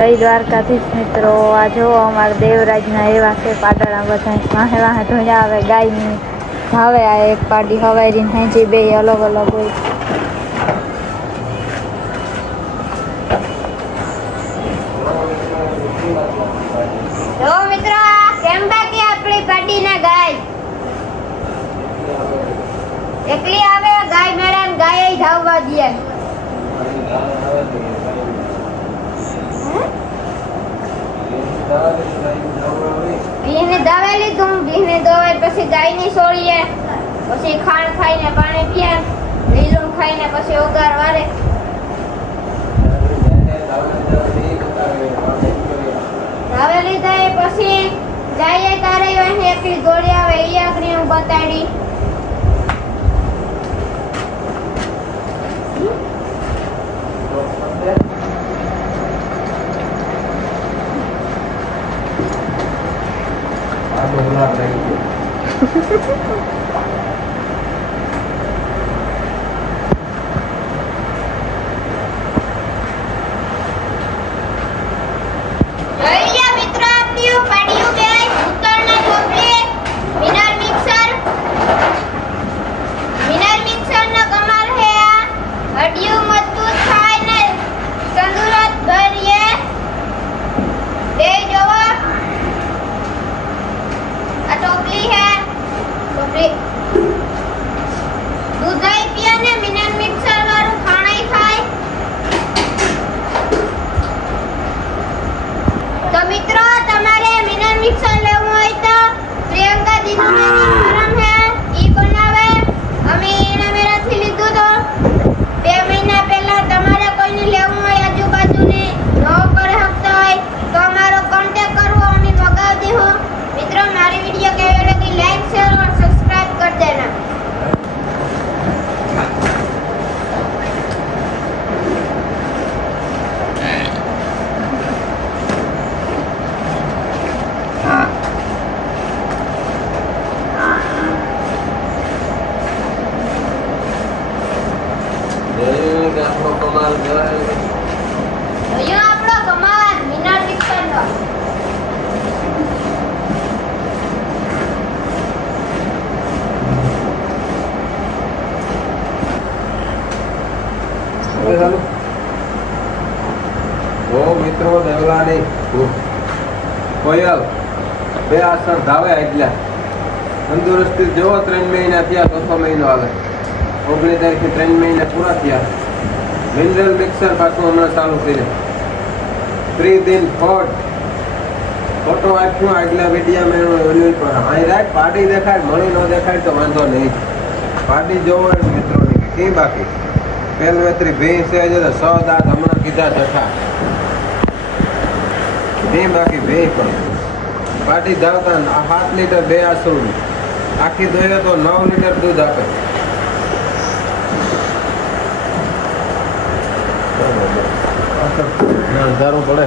જય દ્વારકાધીશ મિત્રો, આ જો અમારા દેવરાજના એવા છે પાડડા બધા વાહે વાહે ધોયા આવે ગાયની ભાવે. આ એક પાડી હવારી હેંચી બે અલગ અલગ હોય. જો મિત્રો કેમ બાકી આપણી પાડીના ગાય એકલી આવે ગાય મેળા ગાય ધાવવા દે. ભીને દવા લીધું, ભીને દવાઈ પછી ગાયની સોળીએ, પછી ખાણ ખાઈને પાણી પીએ, લીલું ખાઈને પછી ઓગાર વારે. દવા લીધા પછી ગાયે તારે એકલી દોડી આવે એ આખરી હું બતાડી. મિત્રો દેવલાની કોયલ બે આસર ધાવે એટલા તંદુરસ્તી જેવો 3 મહિના થયા, ચોથો મહિનો આવે 19 તારીખે 3 મહિના પૂરા થયા. મિનરલ મિક્સર પાછું હમણાં ચાલુ થઈને 3 દિન ફોટો આપ્યું આગલા વિડીયા મેં પર અહીં રાખ પાડી દેખાય મળી ન દેખાય તો વાંધો નહીં. પાડી જોવો મિત્રોની કે બાકી પેલવેતરી ભેંસ છે 100 દાંત હમણાં કીધા જઠા બે બાકી બે પણ પાટી ધાવતા 7 લીટર બે આસરું આખી દોઈએ તો 9 લીટર દૂધ આપે. ધારું પડે.